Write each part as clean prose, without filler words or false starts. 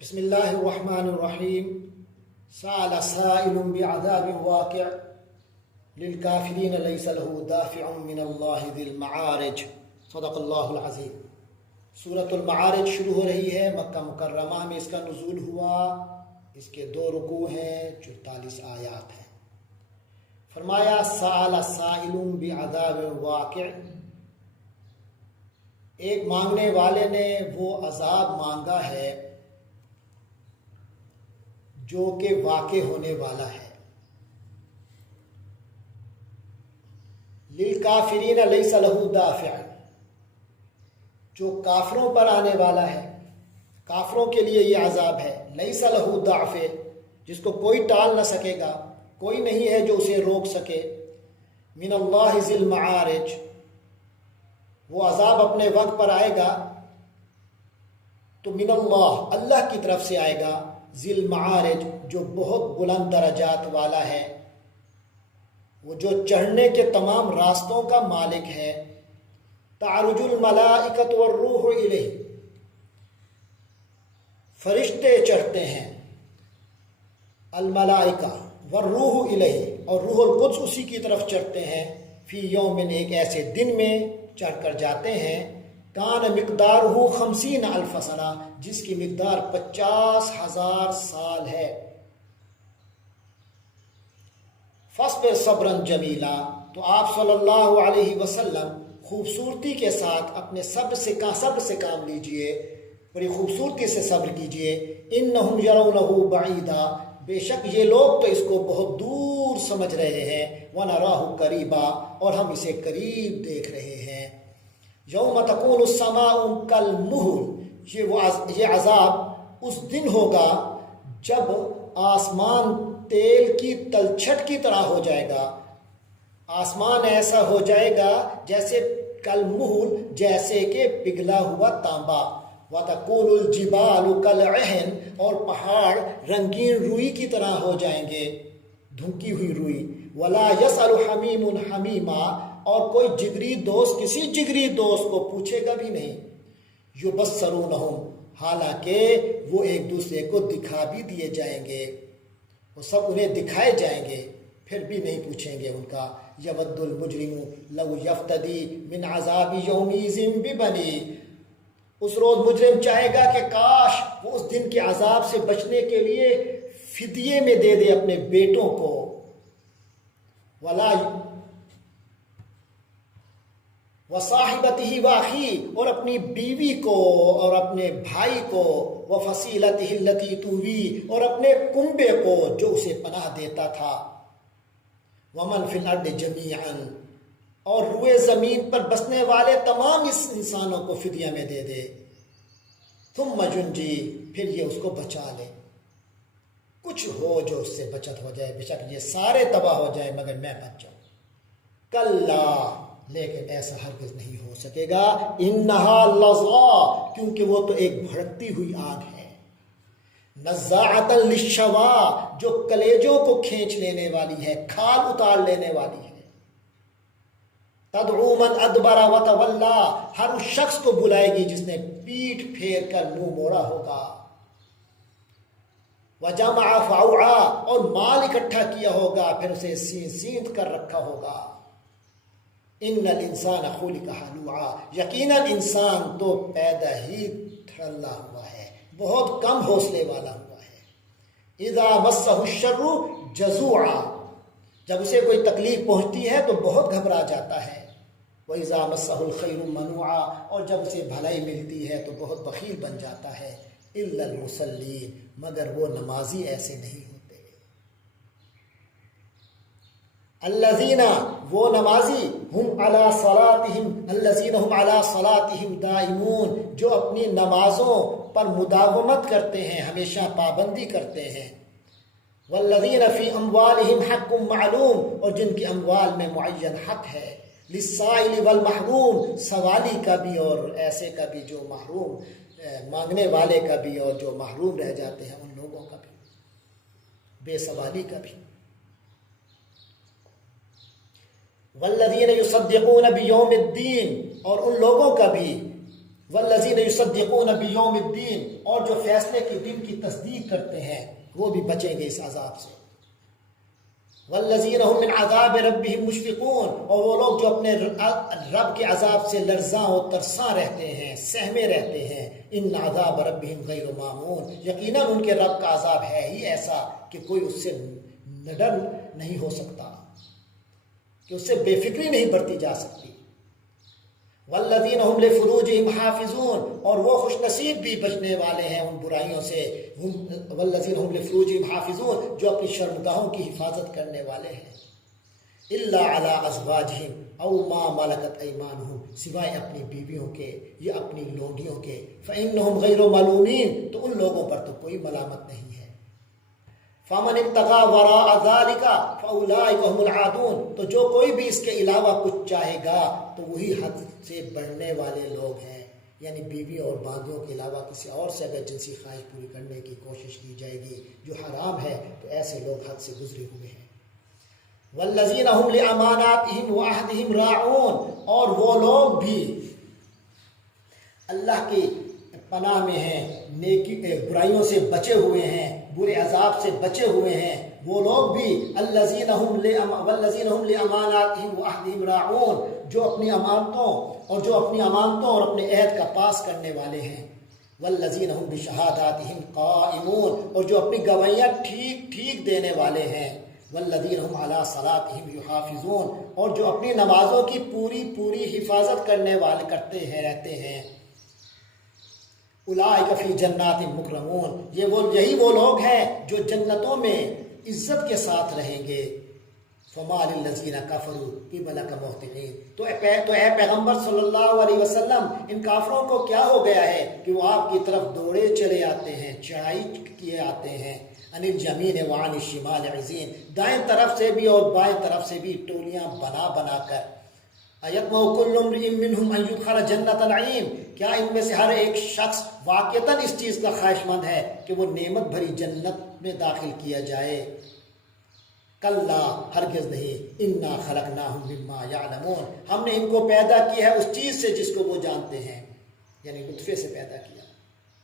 بسم اللہ الرحمن الرحیم سأل سائل بعذاب واقع للکافرین لیس له دافع من اللہ ذی المعارج صدق اللہ العظیم۔ سورۃ المعارج شروع ہو رہی ہے، مکہ مکرمہ میں اس کا نزول ہوا۔ اس کے 2 رکوع ہیں، 44 آیات ہیں۔ فرمایا سأل سائل بعذاب واقع، ایک مانگنے والے نے وہ عذاب مانگا ہے جو کہ واقع ہونے والا ہے۔ للکافرین لیس لہ دافع، جو کافروں پر آنے والا ہے، کافروں کے لیے یہ عذاب ہے۔ لیس لہ دافع، جس کو کوئی ٹال نہ سکے گا، کوئی نہیں ہے جو اسے روک سکے۔ من اللہ ذی المعارج، وہ عذاب اپنے وقت پر آئے گا تو من اللہ کی طرف سے آئے گا، ذی المعارج، جو بہت بلند درجات والا ہے، وہ جو چڑھنے کے تمام راستوں کا مالک ہے۔ تعرج الملائکۃ والروح الیہ، فرشتے چڑھتے ہیں، الملائکہ والروح الیہ، اور روح القدس اسی کی طرف چڑھتے ہیں۔ فی یوم، ایک ایسے دن میں چڑھ کر جاتے ہیں، کان مقدارہ 50,000 سنہ، جس کی مقدار 50,000 سال ہے۔ فاصبر صبرا جمیلا، تو آپ صلی اللہ علیہ وسلم خوبصورتی کے ساتھ اپنے صبر سے کام لیجئے، بڑی خوبصورتی سے صبر کیجئے۔ انہم یرونہ بعیدا، بے شک یہ لوگ تو اس کو بہت دور سمجھ رہے ہیں، ونراہ قریبا، اور ہم اسے قریب دیکھ رہے ہیں۔ یوم تکون السماء کالمہل، یہ عذاب اس دن ہوگا جب آسمان تیل کی تلچھٹ کی طرح ہو جائے گا۔ آسمان ایسا ہو جائے گا جیسے کالمہل، جیسے کہ پگھلا ہوا تانبا۔ وتکون الجبال کالعہن، اور پہاڑ رنگین روئی کی طرح ہو جائیں گے، دھنکی ہوئی روئی۔ ولا یسأل حمیم حمیما، اور کوئی جگری دوست کسی جگری دوست کو پوچھے گا بھی نہیں۔ یبصرونہم، حالانکہ وہ ایک دوسرے کو دکھا بھی دیے جائیں گے، وہ سب انہیں دکھائے جائیں گے، پھر بھی نہیں پوچھیں گے ان کا۔ یود المجرم لو یفتدی من عذاب یومئذ ببنی، اس روز مجرم چاہے گا کہ کاش وہ اس دن کے عذاب سے بچنے کے لیے فدیے میں دے دے اپنے بیٹوں کو۔ وصاحبتہ واخی، اور اپنی بیوی کو اور اپنے بھائی کو، وفصیلتہ التی تؤوی، اور اپنے کنبے کو جو اسے پناہ دیتا تھا۔ ومن فی الارض جمیعا، اور روئے زمین پر بسنے والے تمام اس انسانوں کو فدیہ میں دے دے۔ ثم ینجی، پھر یہ اس کو بچا لے، کچھ ہو جو اس سے بچت ہو جائے، بے شک یہ سارے تباہ ہو جائے مگر میں بچ جاؤں۔ کلا، لیکن ایسا ہرگز نہیں ہو سکے گا۔ انہا لظی، کیونکہ وہ تو ایک بھڑکتی ہوئی آگ ہے۔ نزاعۃ للشوا، جو کلیجوں کو کھینچ لینے والی ہے، کھال اتار لینے والی ہے۔ تدعو من ادبر وتولی، ہر اس شخص کو بلائے گی جس نے پیٹھ پھیر کر منہ موڑا ہوگا۔ وجمع فاوعی، اور مال اکٹھا کیا ہوگا، پھر اسے سیندھ کر رکھا ہوگا۔ ان الانسان خلق ہلوعا، یقیناً انسان تو پیدا ہی دھڑللا ہوا ہے، بہت کم حوصلے والا ہوا ہے۔ اذا مسہ الشر جزوعا، جب اسے کوئی تکلیف پہنچتی ہے تو بہت گھبرا جاتا ہے۔ وَإِذَا مَسَّهُ الْخَيْرُ مَنُوعًا، اور جب اسے بھلائی ملتی ہے تو بہت بخیل بن جاتا ہے۔ إِلَّا الْمُصَلِّينَ، مگر وہ نمازی ایسے نہیں ہوتے۔ الَّذِينَ، وہ نمازی، ہم علی صلاتہم، الَّذِينَ هُمْ علی صلاتہم دائمون، جو اپنی نمازوں پر مداومت کرتے ہیں، ہمیشہ پابندی کرتے ہیں۔ والذین فی اموالہم حق معلوم، اور جن کے اموال میں معین حق ہے۔ للسائل والمحروم، سوالی کا بھی اور ایسے کا بھی جو محروم، مانگنے والے کا بھی اور جو محروم رہ جاتے ہیں ان لوگوں کا بھی، بے سوالی کا بھی۔ والذین یصدقون بیوم الدین، اور ان لوگوں کا بھی والذین یصدقون بیوم الدین، اور جو فیصلے کے دن کی تصدیق کرتے ہیں وہ بھی بچیں گے اس عذاب سے۔ والذین هم من عذاب ربهم مشفقون، اور وہ لوگ جو اپنے رب کے عذاب سے لرزاں و ترساں رہتے ہیں، سہمے رہتے ہیں۔ ان عذاب ربهم غیر مامون، یقیناً ان کے رب کا عذاب ہے ہی ایسا کہ کوئی اس سے نڈر نہیں ہو سکتا، کہ اس سے بے فکری نہیں برتی جا سکتی۔ والذین هم لفروجهم حافظون، اور وہ خوش نصیب بھی بچنے والے ہیں ان برائیوں سے۔ والذین هم لفروجهم حافظون، جو اپنی شرمگاہوں کی حفاظت کرنے والے ہیں۔ الا علی ازواجہم او ما ملکت ایمانہم، سوائے اپنی بیویوں کے یا اپنی لونڈیوں کے۔ فانہم غیر ملومین، تو ان لوگوں پر تو کوئی ملامت نہیں ہے۔ فمن ابتغى وراء ذلك فاولئک هم العادون، تو جو کوئی بھی اس کے علاوہ کچھ چاہے گا تو وہی حد سے بڑھنے والے لوگ ہیں، یعنی بیوی اور باندیوں کے علاوہ کسی اور سے اگر جنسی خواہش پوری کرنے کی کوشش کی جائے گی جو حرام ہے تو ایسے لوگ حد سے گزرے ہوئے ہیں۔ والذین هم لاماناتهم وعهدهم راعون، اور وہ لوگ بھی اللہ کی پناہ میں ہیں، نیکی برائیوں سے بچے ہوئے ہیں، برے عذاب سے بچے ہوئے ہیں، وہ لوگ بھی والذین هم لاماناتهم وعهدهم راعون، جو اپنی امانتوں اور اپنے عہد کا پاس کرنے والے ہیں۔ والذین هم بشہاداتهم قائمون، اور جو اپنی گواہیاں ٹھیک دینے والے ہیں۔ والذین هم علی صلاتهم یحافظون، اور جو اپنی نمازوں کی پوری حفاظت کرتے رہتے ہیں۔ اولئک فی جنات مکرمون، یہی وہ لوگ ہیں جو جنتوں میں عزت کے ساتھ رہیں گے۔ فما للذین کفروا قبلک مہطعین، تو اے پیغمبر صلی اللہ علیہ وسلم، ان کافروں کو کیا ہو گیا ہے کہ وہ آپ کی طرف دوڑے چلے آتے ہیں، چڑھائی کیے آتے ہیں۔ عن الیمین وعن الشمال عزین، دائیں طرف سے بھی اور بائیں طرف سے بھی ٹولیاں بنا کر۔ ایطمع کل امرئ منہم ان یدخل جنت نعیم، کیا ان میں سے ہر ایک شخص واقعتاً اس چیز کا خواہش مند ہے کہ وہ نعمت بھری جنت میں داخل کیا جائے؟ کلا، ہرگز نہیں۔ انا خلقناہم مما یعلمون، ہم نے ان کو پیدا کیا ہے اس چیز سے جس کو وہ جانتے ہیں، یعنی نطفے سے پیدا کیا۔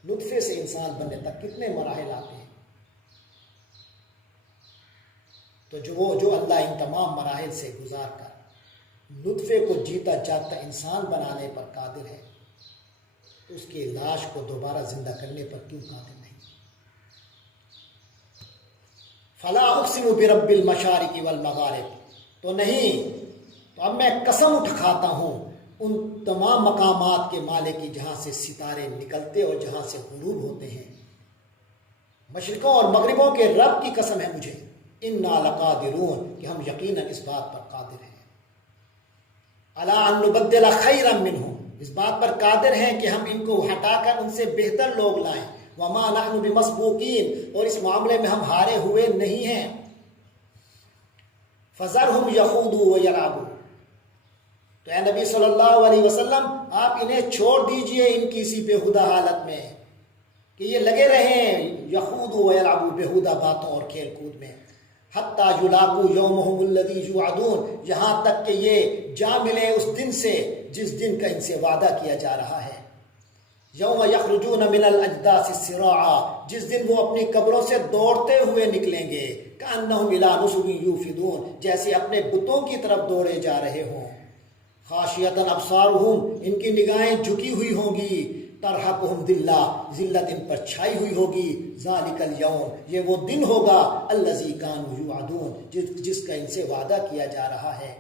نطفے سے انسان بننے تک کتنے مراحل آتے ہیں، تو جو اللہ ان تمام مراحل سے گزار کر نطفے کو جیتا جاگتا انسان بنانے پر قادر ہے، تو اس کی لاش کو دوبارہ زندہ کرنے پر کیوں قادر نہیں؟ فلا اقسم برب المشارق والمغارب، تو اب میں قسم کھاتا ہوں ان تمام مقامات کے مالک کی جہاں سے ستارے نکلتے اور جہاں سے غروب ہوتے ہیں۔ مشرقوں اور مغربوں کے رب کی قسم ہے مجھے، انا لقادرون، کہ ہم یقیناً اس بات پر قادر ہیں۔ الا ان نبدل خیرا منہم، اس بات پر قادر ہیں کہ ہم ان کو ہٹا کر ان سے بہتر لوگ لائیں۔ وما نحن بمسبوقین، اور اس معاملے میں ہم ہارے ہوئے نہیں ہیں۔ فذرہم یخوضوا ویلعبوا، تو اے نبی صلی اللہ علیہ وسلم آپ انہیں چھوڑ دیجئے ان کی اسی بےہودہ حالت میں کہ یہ لگے رہیں یخوضوا ویلعبوا، بےہودہ باتوں اور کھیل کود میں۔ حتی یلاقوا یومہم الذی یوعدون، یہاں تک کہ یہ جا ملے اس دن سے جس دن کا ان سے وعدہ کیا جا رہا ہے۔ یوم یخرجون من الاجداث سراعا، جس دن وہ اپنی قبروں سے دوڑتے ہوئے نکلیں گے۔ کأنہم الی نصب یوفدون، جیسے اپنے بتوں کی طرف دوڑے جا رہے ہوں۔ خاشعۃ ابصارہم، ان کی نگاہیں جھکی ہوئی ہوں گی۔ ترحقہم ذلہ، ذلت ان پر چھائی ہوئی ہوگی۔ ذالک الیوم، یہ وہ دن ہوگا الذی کانوا یوعدون، جس کا ان سے وعدہ کیا جا رہا ہے۔